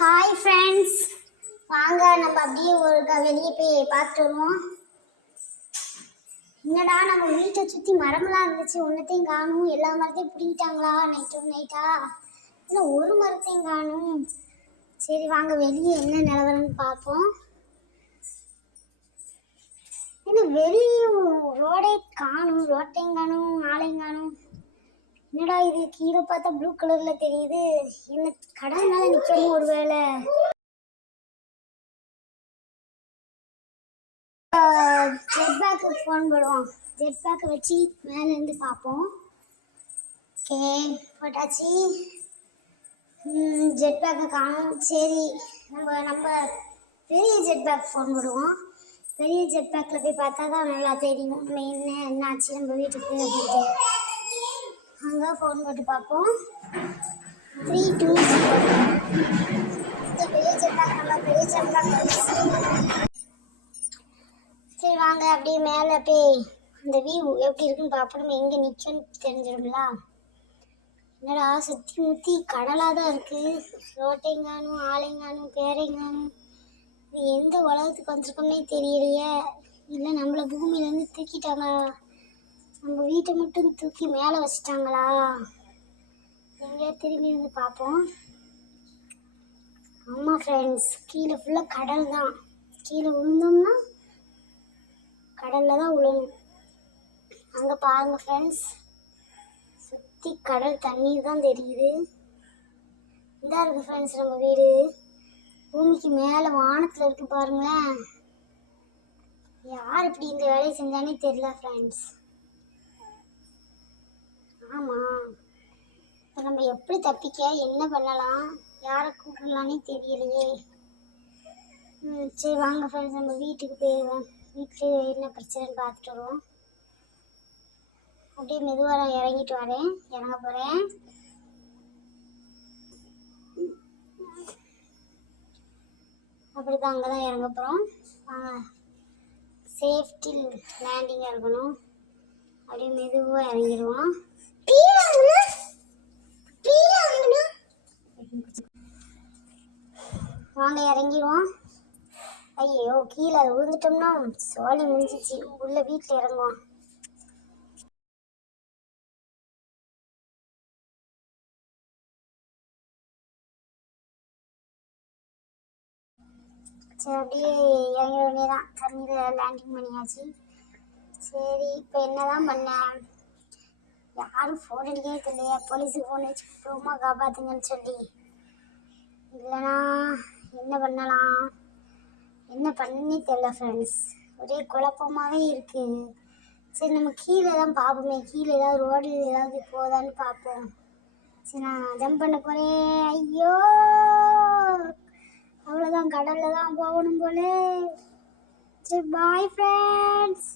Hi friends, வாங்க நம்ம அப்படியே ஒரு வெளியே போய் பார்த்துட்டு வருவோம். என்னடா நம்ம வீட்டை சுற்றி மரங்களாக இருந்துச்சு, ஒன்றத்தையும் காணும். எல்லா மரத்தையும் பிடிக்கிட்டாங்களா நைட்டா? இன்னும் ஒரு மரத்தையும் காணும். சரி வாங்க வெளியே என்ன நிலவரம்னு பார்ப்போம். ஏன்னா வெளியும் ரோட்டையும் காணும், ஆளையும் காணும். என்னடா இது கீழே பார்த்தா ப்ளூ கலர்ல தெரியுது, என்ன கடல் மேல நிக்கணும் ஒருவேளை. ஜெட் பேக்கு ஃபோன் போடுவோம். ஜெட் பேக்கை வச்சு மேல இருந்து பார்ப்போம். ஓகே போட்டாச்சு. ஜெட் பேக்கை காணும். சரி நம்ம பெரிய ஜெட் பேக் ஃபோன் போடுவோம். பெரிய ஜெட் பேக்கில் போய் பார்த்தா தான் நல்லா தெரியும் நம்ம என்ன ஆச்சு நம்ம வீட்டுக்கு அப்படின்ட்டு. அங்கே ஃபோன் போட்டு பார்ப்போம். 3, 2, 0. பெரிய ஜெட் பேக் நம்ம பெரிய ஜெட் பேக். சரி வாங்க அப்படியே மேலே போய் அந்த வியூ எப்படி இருக்குன்னு பார்ப்போம். நம்ம எங்கே நிற்கன்னு தெரிஞ்சிடும்ல. என்னடா சுற்றி முற்றி கடலாக தான் இருக்குது, ரோட்டையும் காணும், ஆளையும் காணும், பேரையும் காணும். இது எந்த உலகத்துக்கு வந்திருக்கோம்னே தெரியலையே. இல்லை நம்மளை பூமியிலேருந்து தூக்கிட்டாங்களா, நம்ம வீட்டை மட்டும் தூக்கி மேலே வச்சிட்டாங்களா? எங்கேயா திரும்பி வந்து பார்ப்போம். ஆமாம் ஃப்ரெண்ட்ஸ், கீழே ஃபுல்லாக கடல் தான். கீழே விழுந்தோம்னா கடலில் தான் விழணும். அங்கே பாருங்கள் ஃப்ரெண்ட்ஸ், சுற்றி கடல் தண்ணீர் தான் தெரியுது. இதாக இருக்குது ஃப்ரெண்ட்ஸ் நம்ம வீடு. பூமிக்கு மேலே வானத்தில் இருக்கு பாருங்களேன். யார் இப்படி இந்த வேலையை செஞ்சானே தெரியல ஃப்ரெண்ட்ஸ். ஆமாம், இப்போ நம்ம எப்படி தப்பிக்க, என்ன பண்ணலாம், யாரை கூப்பிடலான்னே தெரியலையே. சரி வாங்க ஃப்ரெண்ட்ஸ் நம்ம வீட்டுக்கு போயிடுவோம். வீட்டில் என்ன பிரச்சனைன்னு பார்த்துட்டு வருவோம். அப்படியே மெதுவாக நான் இறங்க போகிறேன். அப்படி தான் அங்கே தான் இறங்க போகிறோம். வாங்க, சேஃப்டி லேண்டிங்காக இருக்கணும். அப்படியே மெதுவாக இறங்கிடுவோம். வாங்க இறங்கிடுவோம். ஐயோ கீழே விழுந்துட்டோம்னா சோழி முடிஞ்சிச்சு. உள்ள வீட்டில் இறங்குவோம். சரி அப்படியே இறங்க வேண்டியதான். தண்ணியில் லேண்டிங் பண்ணியாச்சு. சரி இப்போ என்ன தான் பண்ணேன், யாரும் ஃபோன் அடிக்கவே தெரியலையா? போலீஸுக்கு ஃபோன் வச்சு கூப்பிடுவோமா காப்பாற்றுங்கன்னு சொல்லி. இல்லைனா என்ன பண்ணலாம், என்ன பண்ணனே தெரியல ஃப்ரெண்ட்ஸ். ஒரே குழப்பமாகவே இருக்குது. சரி நம்ம கீழே தான் பார்ப்போமே, கீழே ஏதாவது ரோடு ஏதாவது போதான்னு பார்ப்போம். சரி நான் ஜம்ப் பண்ண போகிறேன். ஐயோ அவ்வளோதான், கடலில் தான் போகணும் போல. சரி பாய் ஃப்ரெண்ட்ஸ்.